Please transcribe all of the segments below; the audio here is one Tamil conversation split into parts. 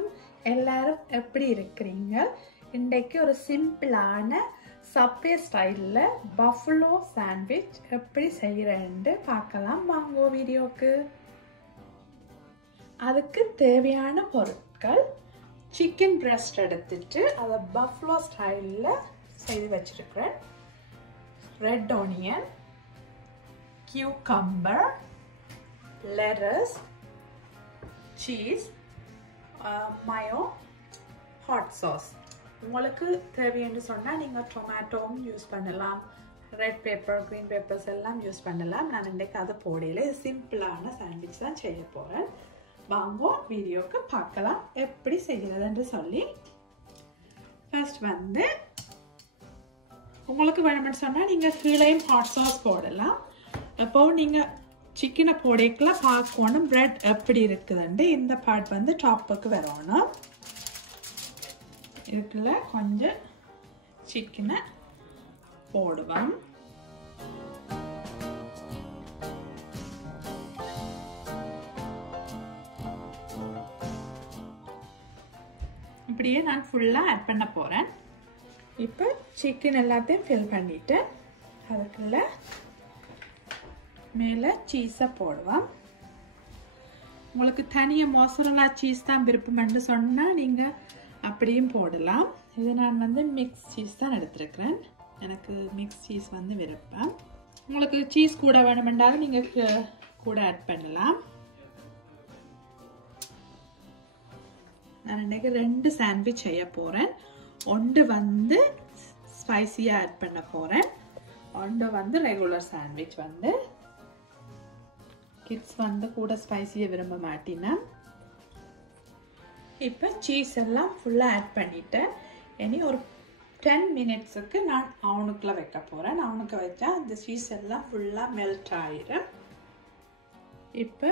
வணக்கம் எல்லாரும் எப்படி இருக்கீங்க இன்றைக்கு ஒரு சிம்பிளான சப்வே ஸ்டைல்ல பஃபலோ சாண்ட்விச் எப்படி செய்யறேன்னு பார்க்கலாம் வாங்க வீடியோக்கு அதுக்கு தேவையான பொருட்கள் சிக்கன் பிரஸ்ட் எடுத்துட்டு அத பஃபலோ ஸ்டைல்ல செய்து வச்சிருக்கேன் red onion cucumber lettuce cheese mayo hot sauce உங்களுக்கு தேவைன்னு சொன்னா நீங்க டொமேட்டோவும் யூஸ் பண்ணலாம் ரெட் பெப்பர் green peppers எல்லாம் யூஸ் பண்ணலாம் நான் இன்னைக்கு அது போடல சிம்பிளான சாண்ட்விச் தான் செய்ய போறேன் வாங்க வீடியோக்கு பார்க்கலாம் எப்படி செய்யறதுன்னு சொல்லி ஃபர்ஸ்ட் வந்து உங்களுக்கு வேணும்னு சொன்னா நீங்க கீழேயும் ஹாட் சாஸ் போடலாம் அப்போ நீங்க சிக்கனை போடேக்கலாம் பார்க்கணும் பிரெட் எப்படி இருக்குதுன்னு இந்த பார்ட் வந்து டாப்புக்கு வரணும் இதுக்குள்ள கொஞ்சம் சிக்கனை போடுவோம் இப்படியே நான் ஃபுல்லா ஆட் பண்ண போறேன் இப்போ சிக்கன் எல்லாத்தையும் ஃபில் பண்ணிட்டு அதுக்குள்ள மேல சீஸை போடுவோம் உங்களுக்கு தனியா மொசரல்லா சீஸ் தான் விருப்பம்னு சொன்னா நீங்க அப்படியும் போடலாம் இது நான் வந்து மிக்ஸ் சீஸ் தான் எடுத்துருக்கிறேன் எனக்கு மிக்ஸ் சீஸ் வந்து விருப்பம் உங்களுக்கு சீஸ் கூட வேணுமென்றாலும் நீங்க கூட ஆட் பண்ணலாம் நான் இன்னைக்கு ரெண்டு சாண்ட்விச் செய்ய போறேன் ஒன்று வந்து ஸ்பைசியா ஆட் பண்ண போறேன் ஒன்று வந்து ரெகுலர் சாண்ட்விச் வந்து கிட்ஸ் வந்து கூட ஸ்பைசியா விரும்ப மாட்டினா இப்போ சீஸ் எல்லாம் ஃபுல்லா ஆட் பண்ணிட்டேன் இனி ஒரு 10 மினிட்ஸ்க்கு நான் அவனுக்குள்ள வைக்க போறேன் அவனுக்கு வச்சா அந்த சீஸ் எல்லாம் ஃபுல்லா மெல்ட் ஆயிடும் இப்போ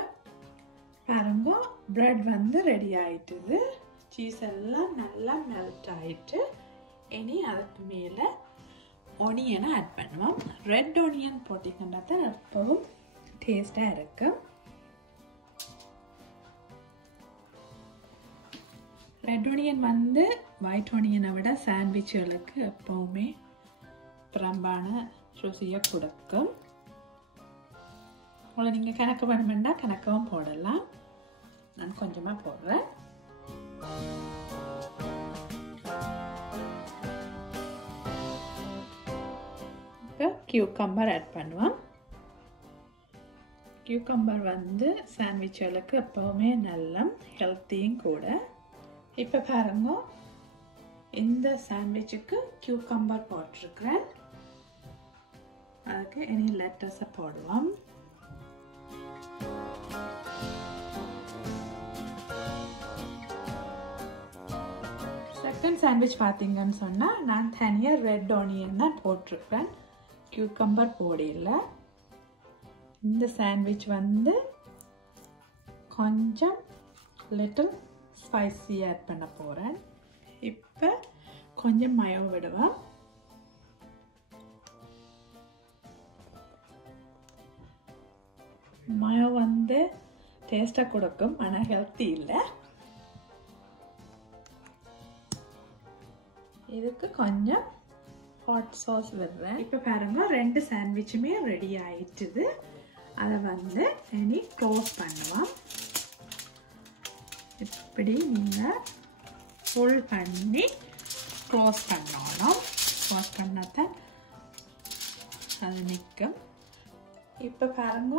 பாருங்க பிரெட் வந்து ரெடி ஆயிட்டுது சீஸ் எல்லாம் நல்லா மெல்ட் ஆயிட்டு இனி அதுக்கு மேல ஆனியனை ஆட் பண்ணுவோம் ரெட் ஆனியன் போட்டிங்கன்னா தான் எப்பவும் டேஸ்டா இருக்கு ரெட் ஆனியன் வந்து ஒயிட் ஆனியனை விட சாண்ட்விச்களுக்கு எப்பவுமே பிரம்பான ருசியை கொடுக்கும் உங்களை நீங்க கணக்கு வேணுமெண்டா கணக்கவும் போடலாம் நான் கொஞ்சமா போடுறேன் இப்போ கியூக்கம்பர் ஆட் பண்ணுவோம் கியூக்கம்பர் வந்து சாண்ட்விச்களுக்கு எப்பவுமே நல்ல ஹெல்த்தியும் கூட இப்போ பாருங்க இந்த சாண்ட்விச்சுக்கு கியூக்கம்பர் போட்டிருக்கிறேன் அதுக்கு இனி லெட்டஸை போடுவோம் செகண்ட் சாண்ட்விச் பார்த்தீங்கன்னு சொன்னா நான் தனியா ரெட் ஆனியன் தான் போட்டிருக்கிறேன் கியூக்கம்பர் போடல இந்த சாண்ட்விச் வந்து கொஞ்சம் லிட்டில் ஸ்பைசி ஆட் பண்ண போறேன் இப்போ கொஞ்சம் மயோ விடுவேன் மயோ வந்து டேஸ்டா கொடுக்கும் ஆனா ஹெல்த்தி இல்லை இதுக்கு கொஞ்சம் ஹாட் சாஸ் விடுறேன் இப்போ பாருங்க ரெண்டு சாண்ட்விச்சுமே ரெடி ஆயிட்டுது அதை வந்து இனி க்ளோஸ் பண்ணுவோம் இப்படி நீங்கள் ஃபுல் பண்ணி க்ளோஸ் பண்ணணும் க்ளோஸ் பண்ணாதான் அது நிற்கும் இப்போ பாருங்க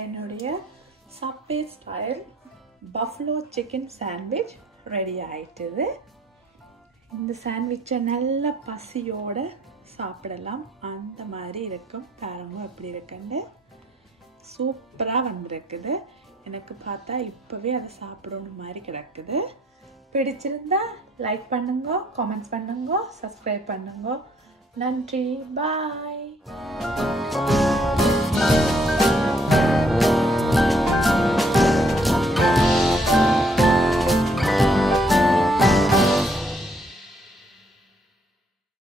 என்னுடைய subway style buffalo chicken sandwich ready ஆயிட்டுது இந்த சாண்ட்விச்சை நல்ல பசியோட சாப்பிடலாம் அந்த மாதிரி இருக்கும் பாருங்க எப்படி இருக்குன்னு சூப்பரா வந்திருக்குது எனக்கு பார்த்தா இப்பவே அதை சாப்பிடணும் மாதிரி கிடக்குது பிடிச்சிருந்தா லைக் பண்ணுங்க கமெண்ட்ஸ் பண்ணுங்க சப்ஸ்கிரைப் பண்ணுங்க நன்றி பாய்